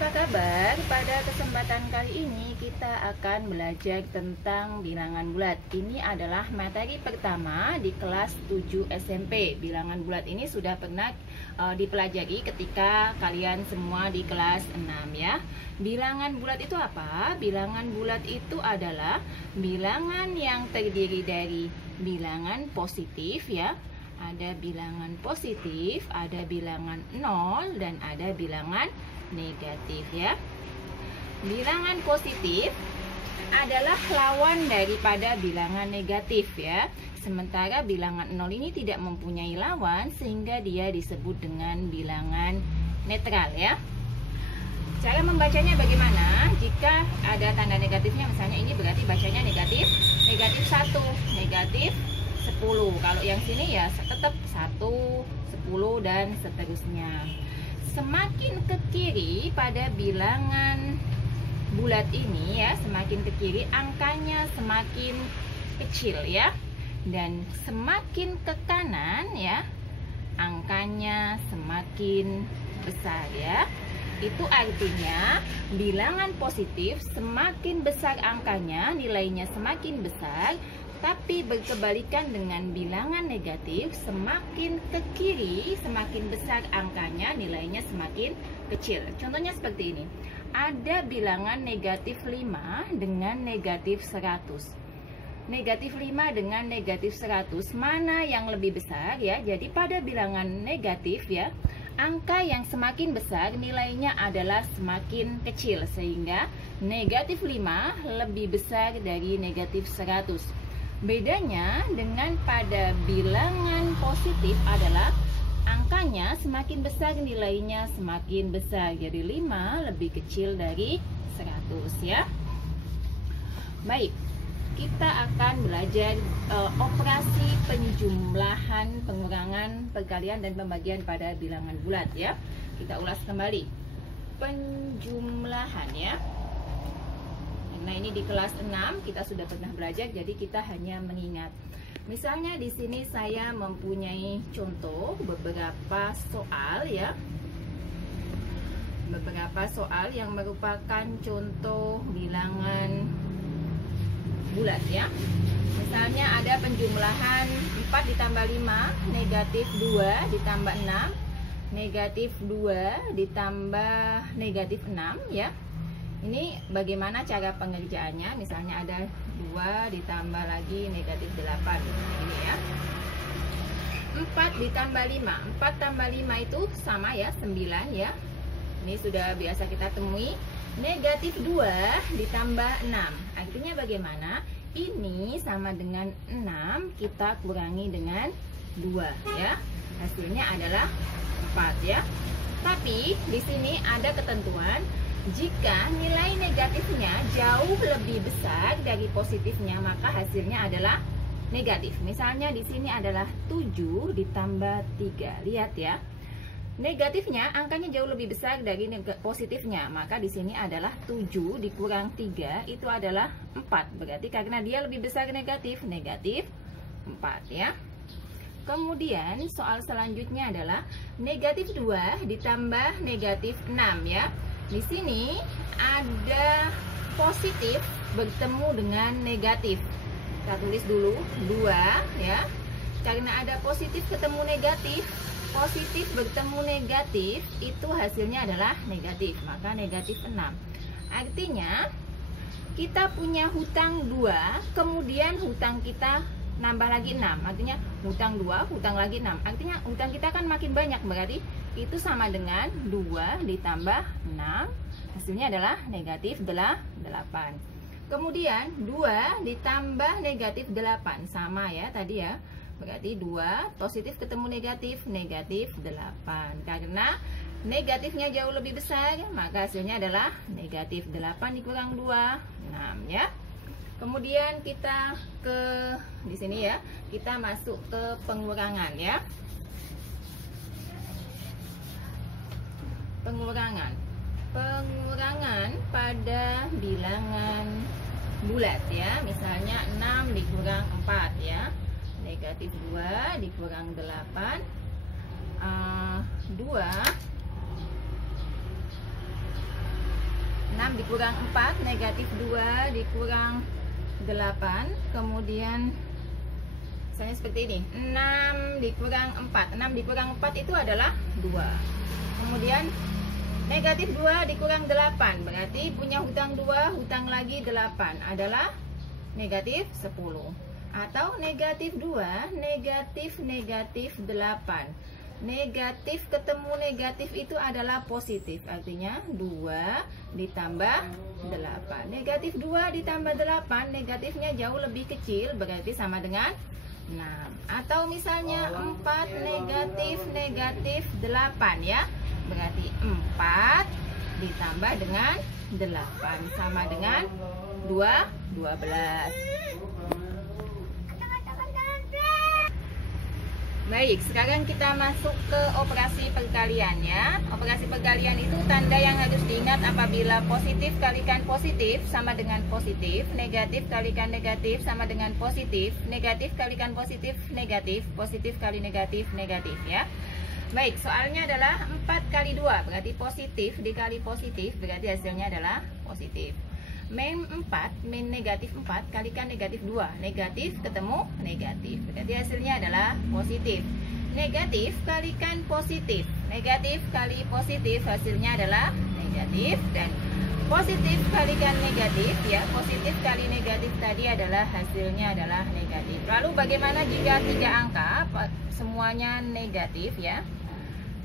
apa kabar? Pada kesempatan kali ini kita akan belajar tentang bilangan bulat. Ini adalah materi pertama di kelas 7 SMP. Bilangan bulat ini sudah pernah dipelajari ketika kalian semua di kelas 6 ya. Bilangan bulat itu apa? Bilangan bulat itu adalah bilangan yang terdiri dari bilangan positif ya. Ada bilangan positif, ada bilangan 0, dan ada bilangan negatif ya. Bilangan positif adalah lawan daripada bilangan negatif ya. Sementara bilangan 0 ini tidak mempunyai lawan sehingga dia disebut dengan bilangan netral ya. Cara membacanya bagaimana? Jika ada tanda negatifnya, misalnya ini berarti bacanya negatif, negatif 1, negatif 10. Kalau yang sini ya tetap 1, 10 dan seterusnya. Semakin ke kiri pada bilangan bulat ini ya, semakin ke kiri angkanya semakin kecil ya. Dan semakin ke kanan ya, angkanya semakin besar ya. Itu artinya bilangan positif semakin besar angkanya, nilainya semakin besar. Tapi berkebalikan dengan bilangan negatif, semakin ke kiri, semakin besar angkanya, nilainya semakin kecil. Contohnya seperti ini. Ada bilangan negatif 5 dengan negatif 100. Negatif 5 dengan negatif 100, mana yang lebih besar ya? Jadi pada bilangan negatif ya, angka yang semakin besar nilainya adalah semakin kecil. Sehingga negatif 5 lebih besar dari negatif 100. Bedanya dengan pada bilangan positif adalah angkanya semakin besar, nilainya semakin besar. Jadi 5 lebih kecil dari 100 ya. Baik, kita akan belajar operasi penjumlahan, pengurangan, perkalian, dan pembagian pada bilangan bulat ya. Kita ulas kembali. Penjumlahan ya. Nah, ini di kelas 6 kita sudah pernah belajar, jadi kita hanya mengingat. Misalnya di sini saya mempunyai contoh beberapa soal ya. Beberapa soal yang merupakan contoh bilangan bulat ya. Misalnya ada penjumlahan 4 ditambah 5, negatif 2 ditambah 6, negatif 2 ditambah negatif 6 ya. Ini bagaimana cara pengerjaannya? Misalnya ada 2 ditambah lagi negatif 8. Ini ya. 4 ditambah 5. 4 tambah 5 itu sama ya, 9 ya. Ini sudah biasa kita temui. Negatif 2 ditambah 6. Artinya bagaimana? Ini sama dengan 6, kita kurangi dengan 2 ya. Hasilnya adalah 4 ya. Tapi di sini ada ketentuan. Jika nilai negatifnya jauh lebih besar dari positifnya, maka hasilnya adalah negatif. Misalnya di sini adalah 7 ditambah 3. Lihat ya. Negatifnya angkanya jauh lebih besar dari positifnya, maka di sini adalah 7 dikurang 3 itu adalah 4. Berarti karena dia lebih besar negatif, negatif 4 ya. Kemudian soal selanjutnya adalah negatif 2 ditambah negatif 6 ya. Di sini ada positif bertemu dengan negatif. Kita tulis dulu 2 ya. Karena ada positif ketemu negatif, positif bertemu negatif, itu hasilnya adalah negatif. Maka negatif 6. Artinya kita punya hutang 2, kemudian hutang kita nambah lagi 6. Artinya hutang 2, hutang lagi 6. Artinya hutang kita kan makin banyak, berarti itu sama dengan 2 ditambah 6. Hasilnya adalah negatif 8. Kemudian 2 ditambah negatif 8. Sama ya tadi ya. Berarti 2 positif ketemu negatif, negatif 8. Karena negatifnya jauh lebih besar, maka hasilnya adalah negatif 8 dikurang 2, 6 ya. Kemudian kita ke di sini ya, kita masuk ke pengurangan ya. Pengurangan pada bilangan bulat ya. Misalnya 6 dikurang 4 ya. Negatif 2 dikurang 8, 2 6 dikurang 4, negatif 2 dikurang 8. Kemudian misalnya seperti ini, 6 dikurang 4. 6 dikurang 4 itu adalah 2. Kemudian negatif 2 dikurang 8, berarti punya hutang 2, hutang lagi 8 adalah negatif 10. Atau negatif 2, negatif 8. Negatif ketemu negatif itu adalah positif, artinya 2 ditambah 8. Negatif 2 ditambah 8, negatifnya jauh lebih kecil, berarti sama dengan 6. Atau misalnya 4 negatif 8 ya, berarti 4 ditambah dengan 8 sama dengan 12. Baik, sekarang kita masuk ke operasi perkalian ya. Operasi perkalian itu tanda yang harus diingat apabila positif kalikan positif sama dengan positif, negatif kalikan negatif sama dengan positif, negatif kalikan positif negatif, positif kali negatif negatif ya. Baik, soalnya adalah 4 kali 2, berarti positif dikali positif, berarti hasilnya adalah positif. Min 4, min negatif 4 kalikan negatif 2, negatif ketemu negatif, berarti hasilnya adalah positif. Negatif kalikan positif, negatif kali positif, hasilnya adalah negatif. Dan positif kalikan negatif ya, positif kali negatif tadi adalah hasilnya adalah negatif. Lalu bagaimana jika 3 angka semuanya negatif ya?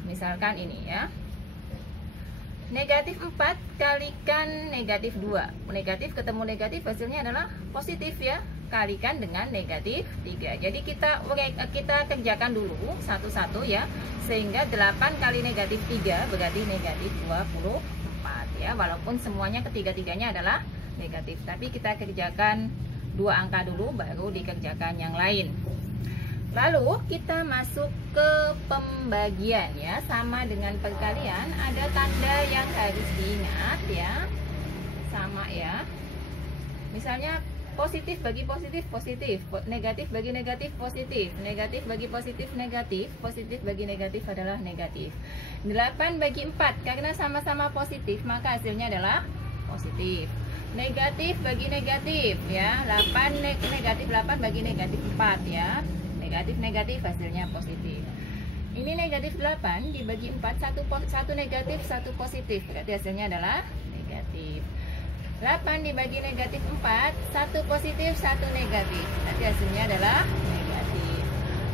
Misalkan ini ya, negatif 4 kalikan negatif 2, negatif ketemu negatif, hasilnya adalah positif ya, kalikan dengan negatif 3. Jadi kita kerjakan dulu satu-satu ya, sehingga 8 kali negatif 3 berarti negatif 24 ya, walaupun semuanya ketiga-tiganya adalah negatif, tapi kita kerjakan 2 angka dulu baru dikerjakan yang lain. Lalu kita masuk ke pembagian ya, sama dengan perkalian, ada tanda yang harus diingat ya, sama ya. Misalnya positif bagi positif positif, negatif bagi negatif positif, negatif bagi positif negatif, positif bagi negatif adalah negatif. 8 bagi 4 karena sama-sama positif maka hasilnya adalah positif. Negatif bagi negatif ya, 8 negatif 8 bagi negatif 4 ya, negatif negatif hasilnya positif. Ini negatif 8 dibagi 4, satu negatif satu positif, berarti hasilnya adalah negatif. 8 dibagi negatif 4, satu positif satu negatif, berarti hasilnya adalah negatif.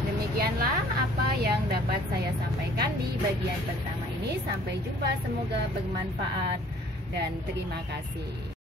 Demikianlah apa yang dapat saya sampaikan di bagian pertama ini. Sampai jumpa, semoga bermanfaat dan terima kasih.